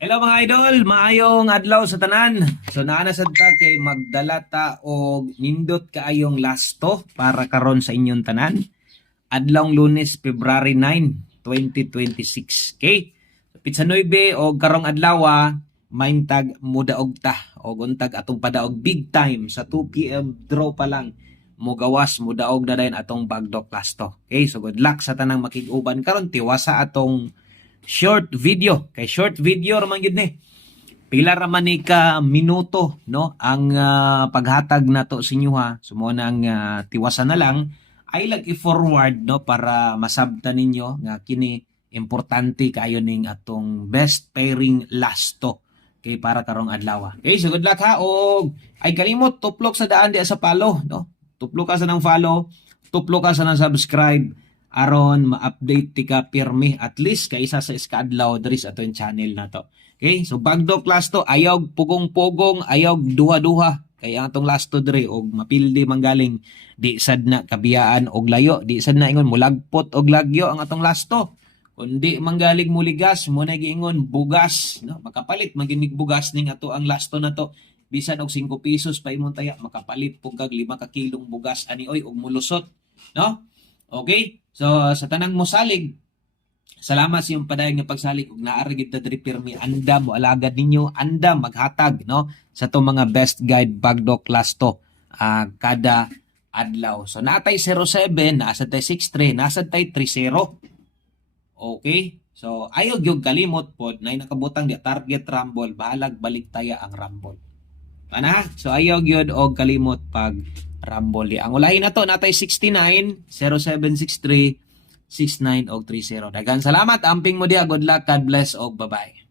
Hello mga idol, maayong adlaw sa tanan. So naanasad ta kay magdala ta og nindot kaayong lasto para karon sa inyong tanan. Adlawng Lunes, February 9, 2026. Okay? Pizza 9 og karong adlaw maintag mudaog ta og untag atong padaog big time sa 2 PM draw pa lang. Mugawas mudaog na dayon atong bagdok lasto. Okay? So good luck sa tanang makig-uban karon tiwasa atong short video. Kay short video raman gyud ni. Pila raman ni ka minuto no ang paghatag nato sa inyo ha. Sumo nang tiwasan na lang ay lagi forward no para masabtan ninyo nga kini importante kayo ning atong best pairing lasto kay para karong adlaw. Okay, so good luck ha og ay kalimot tuplok sa daan di sa follow no. Tuplok ka sa nang follow, tuplok ka sa nang subscribe aron ma-update ti ka pirmi at least kaysa sa iskadlaw diri sa aton channel na to. Okay? So bagdo class to ayaw pugong-pugong, ayaw duha-duha kay ang atong last to diri og mapildi manggaling di sad na kabiyaan og layo, di sad na ingon mulagpot og lagyo ang atong last to. Kundi manggaling muligas mo na giingon bugas no makapalit maginig bugas ning ato ang lasto na to bisan og 5 pesos pa imong taya makapalit pug kag 5 ka kilong bugas ani oy og mulusot no. Okay? So sa tanang mosalig, salamat sa iyong padayon nga pagsalig ug naara gid ta diri pirmi anda mo alagad ninyo, anda maghatag no sa to mga best guide bagdok lasto kada adlaw. So natay 07, nasa tay 63, nasa tay 30. Okay? So ayo gyud kalimot pod nay nakabutang di target rumble, bahalag balik taya ang rumble. Ana? So ayaw gyud og kalimot pag rumble. Ang ulahin na to natay 69, 0763, 69 og 30. Daghang salamat amping mo dia. Good luck, God bless og bye-bye.